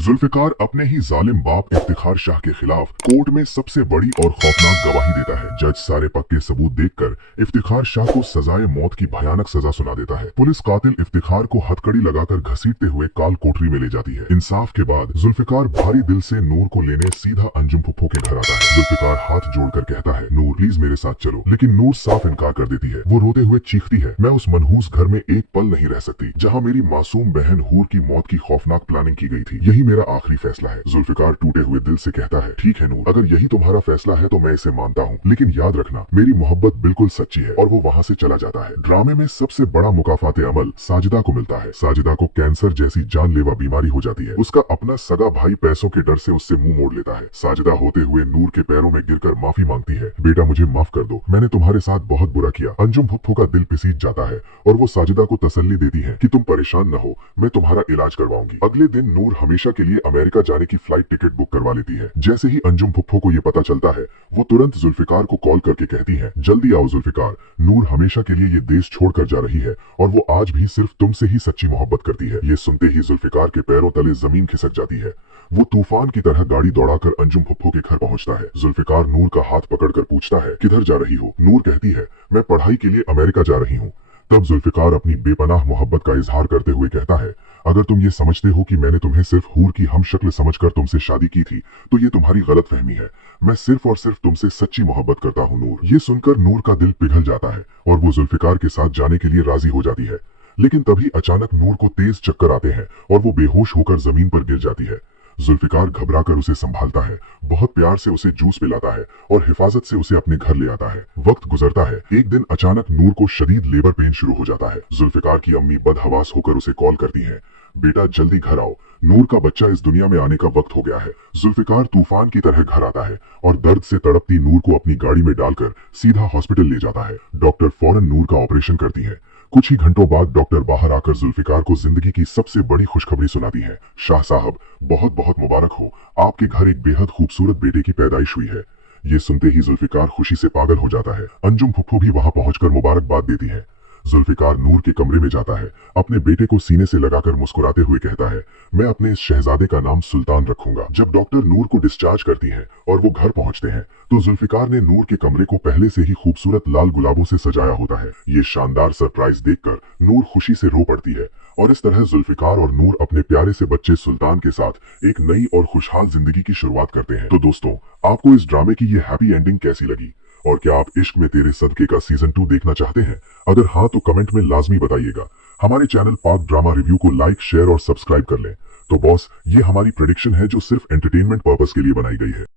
जुल्फिकार अपने ही जालिम बाप इफ्तिखार शाह के खिलाफ कोर्ट में सबसे बड़ी और खौफनाक गवाही देता है। जज सारे पक्के सबूत देखकर इफ्तिखार शाह को सजाए मौत की भयानक सजा सुना देता है। पुलिस कातिल इफ्तिखार को हथकड़ी लगाकर घसीटते हुए काल कोठरी में ले जाती है। इंसाफ के बाद जुल्फिकार भारी दिल से नूर को लेने सीधा अंजुम फुप्पो के घर आता है। जुल्फिकार हाथ जोड़कर कहता है, नूर प्लीज मेरे साथ चलो, लेकिन नूर साफ इनकार कर देती है। वो रोते हुए चीखती है, मैं उस मनहूस घर में एक पल नहीं रह सकती जहाँ मेरी मासूम बहन हूर की मौत की खौफनाक प्लानिंग की गई थी। यही मेरा आखिरी फैसला है। जुल्फिकार टूटे हुए दिल से कहता है, ठीक है नूर, अगर यही तुम्हारा फैसला है तो मैं इसे मानता हूँ, लेकिन याद रखना मेरी मोहब्बत बिल्कुल सच्ची है। और वो वहाँ से चला जाता है। ड्रामे में सबसे बड़ा मुकाफाते अमल साजिदा को मिलता है। साजिदा को कैंसर जैसी जानलेवा बीमारी हो जाती है। उसका अपना सगा भाई पैसों के डर से उससे मुंह मोड़ लेता है। साजिदा होते हुए नूर के पैरों में गिरकर माफी मांगती है, बेटा मुझे माफ कर दो, मैंने तुम्हारे साथ बहुत बुरा किया। अंजुम फुप्पो का दिल पिसीज जाता है और वो साजिदा को तसल्ली देती है कि तुम परेशान न हो, मैं तुम्हारा इलाज करवाऊंगी। अगले दिन नूर हमेशा के लिए अमेरिका जाने की फ्लाइट टिकट बुक करवा लेती है। जैसे ही अंजुम फुप्पो को ये पता चलता है, वो तुरंत जुल्फिकार को कॉल करके कहती है, जल्दी आओ जुल्फिकार, नूर हमेशा के लिए ये देश छोड़कर जा रही है और वो आज भी सिर्फ तुमसे ही सच्ची मोहब्बत करती है। ये सुनते ही जुल्फिकार के पैरों तले जमीन खिसक जाती है। वो तूफान की तरह गाड़ी दौड़ाकर अंजुम फुप्पो के घर पहुंचता है। जुल्फिकार नूर का हाथ पकड़कर पूछता है, किधर जा रही हो? नूर कहती है, मैं पढ़ाई के लिए अमेरिका जा रही हूँ। तब जुल्फिकार अपनी बेपनाह मोहब्बत का इजहार करते हुए कहता है, अगर तुम ये समझते हो कि मैंने तुम्हें सिर्फ हूर की हम शक्ल समझकर तुमसे शादी की थी तो ये तुम्हारी गलतफहमी है। मैं सिर्फ और सिर्फ तुमसे सच्ची मोहब्बत करता हूँ नूर। ये सुनकर नूर का दिल पिघल जाता है और वो जुल्फिकार के साथ जाने के लिए राजी हो जाती है। लेकिन तभी अचानक नूर को तेज चक्कर आते हैं और वो बेहोश होकर जमीन पर गिर जाती है। जुल्फिकार घबराकर उसे संभालता है, बहुत प्यार से उसे जूस पिलाता है और हिफाजत से उसे अपने घर ले आता है। वक्त गुजरता है। एक दिन अचानक नूर को शदीद लेबर पेन शुरू हो जाता है। जुल्फिकार की अम्मी बदहवास होकर उसे कॉल करती हैं, बेटा जल्दी घर आओ, नूर का बच्चा इस दुनिया में आने का वक्त हो गया है। जुल्फिकार तूफान की तरह घर आता है और दर्द से तड़पती नूर को अपनी गाड़ी में डालकर सीधा हॉस्पिटल ले जाता है। डॉक्टर फौरन नूर का ऑपरेशन करती है। कुछ ही घंटों बाद डॉक्टर बाहर आकर जुल्फिकार को जिंदगी की सबसे बड़ी खुशखबरी सुनाती है, शाह साहब बहुत बहुत मुबारक हो, आपके घर एक बेहद खूबसूरत बेटे की पैदाइश हुई है। ये सुनते ही जुल्फिकार खुशी से पागल हो जाता है। अंजुम फुप्पो भी वहां पहुंचकर मुबारकबाद देती है। जुल्फिकार नूर के कमरे में जाता है, अपने बेटे को सीने से लगाकर मुस्कुराते हुए कहता है, मैं अपने इस शहजादे का नाम सुल्तान रखूंगा। जब डॉक्टर नूर को डिस्चार्ज करती है और वो घर पहुंचते हैं तो जुल्फिकार ने नूर के कमरे को पहले से ही खूबसूरत लाल गुलाबों से सजाया होता है। ये शानदार सरप्राइज देखकर नूर खुशी से रो पड़ती है और इस तरह जुल्फिकार और नूर अपने प्यारे से बच्चे सुल्तान के साथ एक नई और खुशहाल जिंदगी की शुरुआत करते हैं। तो दोस्तों, आपको इस ड्रामे की ये हैप्पी एंडिंग कैसी लगी और क्या आप इश्क में तेरे सदके का सीजन 2 देखना चाहते हैं? अगर हाँ तो कमेंट में लाजमी बताइएगा। हमारे चैनल पाक ड्रामा रिव्यू को लाइक, शेयर और सब्सक्राइब कर लें। तो बॉस, ये हमारी प्रेडिक्शन है जो सिर्फ एंटरटेनमेंट पर्पस के लिए बनाई गई है।